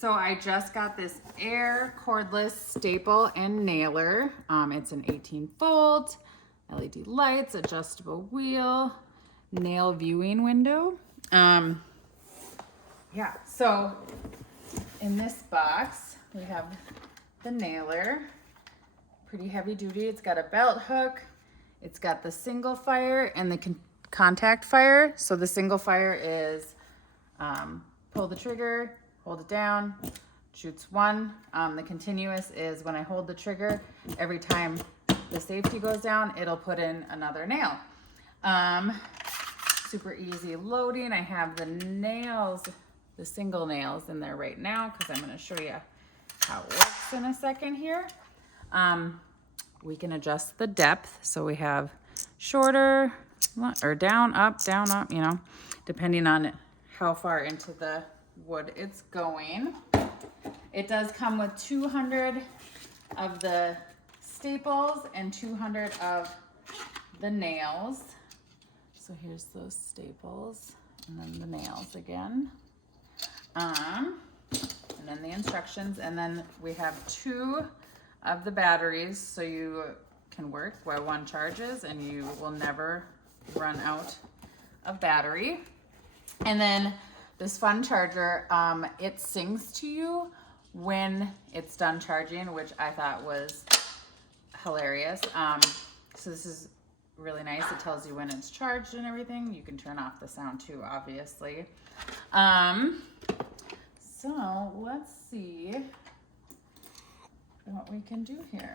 So I just got this Air cordless staple and nailer. It's an 18 volt, LED lights, adjustable wheel, nail viewing window. Yeah, so in this box, we have the nailer, pretty heavy duty. It's got a belt hook. It's got the single fire and the contact fire. So the single fire is pull the trigger, hold it down, shoots one. The continuous is when I hold the trigger, every time the safety goes down, it'll put in another nail. Super easy loading. I have the nails, the single nails in there right now because I'm going to show you how it works in a second here. We can adjust the depth. So we have shorter or down, up, you know, depending on how far into the wood it's going. It does come with 200 of the staples and 200 of the nails. So here's those staples and then the nails again. And then the instructions, and then we have 2 of the batteries so you can work while one charges and you will never run out of battery. And then this fun charger, it sings to you when it's done charging, which I thought was hilarious. So this is really nice. It tells you when it's charged and everything. You can turn off the sound too, obviously. So let's see what we can do here.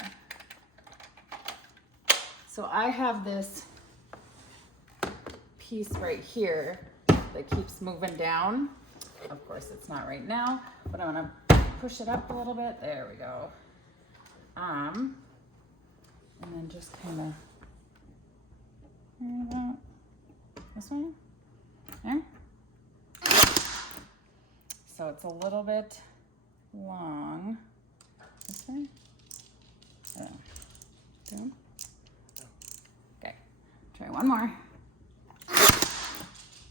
So I have this piece right here that keeps moving down. Of course it's not right now, but I'm gonna push it up a little bit. There we go. And then just kind of this one there. So it's a little bit long. This way. Okay, try one more.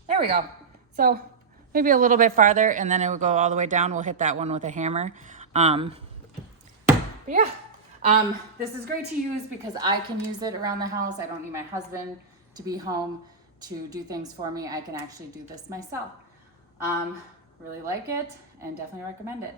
There we go. So maybe a little bit farther and then it will go all the way down. We'll hit that one with a hammer. But yeah, this is great to use because I can use it around the house. I don't need my husband to be home to do things for me. I can actually do this myself. Really like it and definitely recommend it.